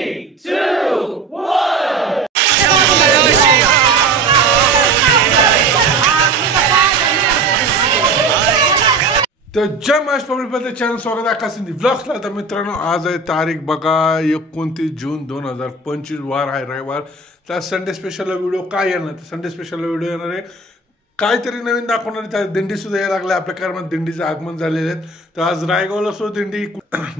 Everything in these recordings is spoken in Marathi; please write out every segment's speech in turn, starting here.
3, 2, 1. तर जय महाराष्ट्र पब्लिक चॅनल स्वागत आहे कासिंदी व्लॉग्सला। तर मित्रांनो आज आहे तारीख बघा 29 जून 2025 वार आहे रविवार। तर संडे स्पेशल व्हिडिओ काय येणार, तर संडे स्पेशल व्हिडिओ येणार आहे काहीतरी नवीन दाखवणार आहे। दिंडी सुद्धा यायला लागले आपल्या कारमध्ये, दिंडीचं आगमन झालेले आहे। तर आज रायगावला सुद्धा दिंडी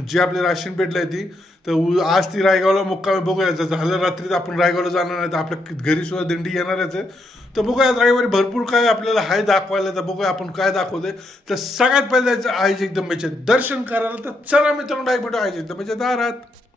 जी आपल्या राशीन पेठला आहे ती, तर आज ती रायगावला मुक्कामी बघूया। झालं रात्री आपण रायगावला जाणार आहे, तर आपल्या घरी सुद्धा दिंडी येणारच आहे। तर बघूया आज रविवारी भरपूर काय आपल्याला हाय दाखवायला, तर बघूया आपण काय दाखवतोय। तर सगळ्यात पहिले जायचं आईच्या एकदमेचे दर्शन करायला। तर चला मित्रांनो डायरेक्ट भेटू आईच्या एकदमेच्या दारात।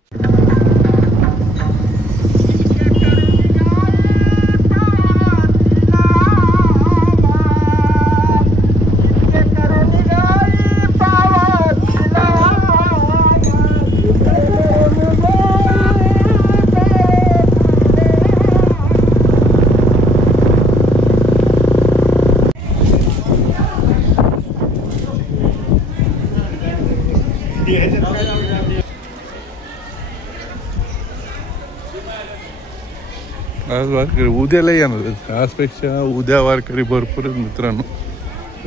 आज वारकरी उद्याला येणार, आजपेक्षा उद्या वारकरी भरपूर आहेत मित्रांनो।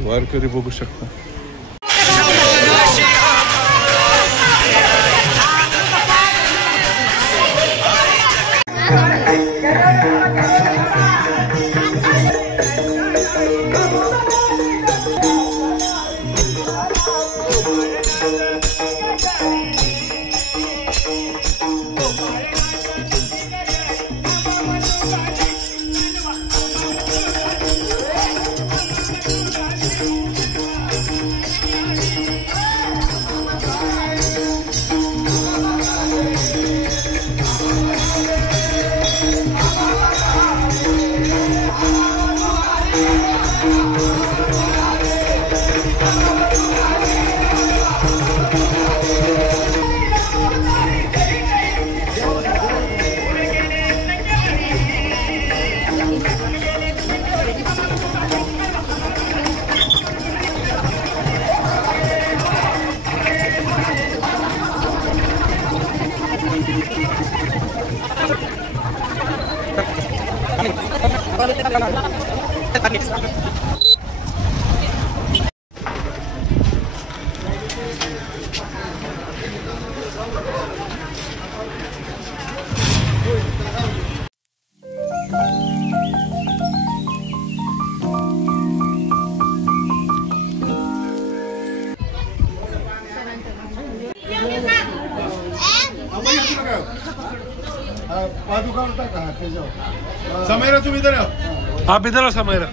वारकरी बघू शकता। समेरा तुम इधर आओ, आप इधर आओ समेरा।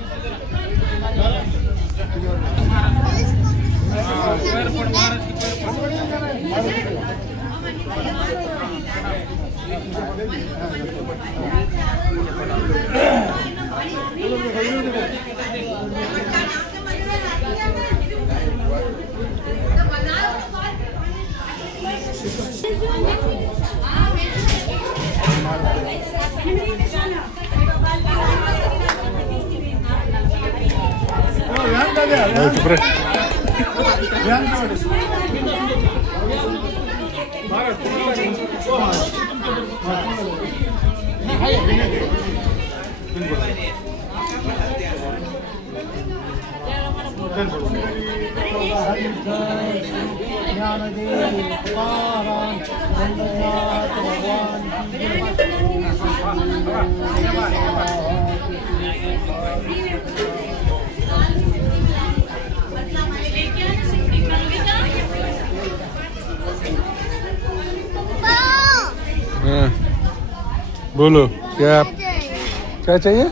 बोलो क्या चाहिए?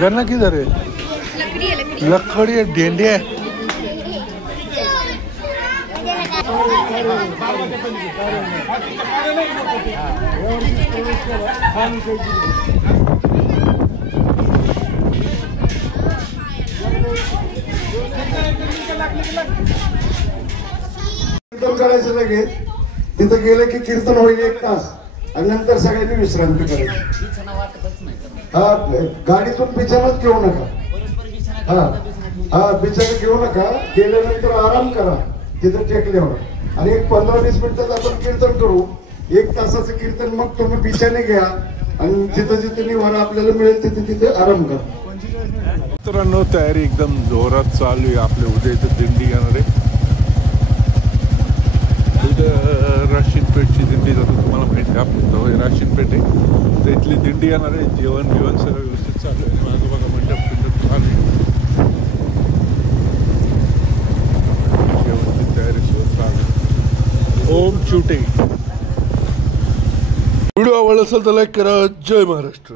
गन्ना किधर है? लकड़ी है, डेंडे है। कीर्तन करायचं लगेच, तिथं गेलं की कीर्तन होईल 1 तास आणि नंतर सगळ्यांनी विश्रांती करायची। हा गाडीतून बिछानाच घेऊ नका, हा बिछाना घेऊ नका, गेल्यानंतर आराम करा तिथं टेकल्यावर, आणि एक 15-20 मिनिटात आपण कीर्तन करू। 1 तासाचं कीर्तन, मग तुम्ही बिछाने घ्या आणि जिथं जिथं निवारा आपल्याला मिळेल तिथे तिथे आराम करा. मित्रांनो, तयारी एकदम जोरात चालू आहे. आपल्या उद्या इथं दिंडी येणार आहे. उद्या राशीनपेठची दिंडी जातो, तुम्हाला माहिती आहे. आपली जवळ राशीनपेठ आहे, तर इथली दिंडी येणार आहे. जेवण बिवण सगळं व्यवस्थित चालू आहे. माझं बघा मंडप चालू आहे. जेवणची तयारी सुरू चालू आहे. ओम शूटिंग. व्हिडिओ आवडला असेल तर लाईक करा. जय महाराष्ट्र.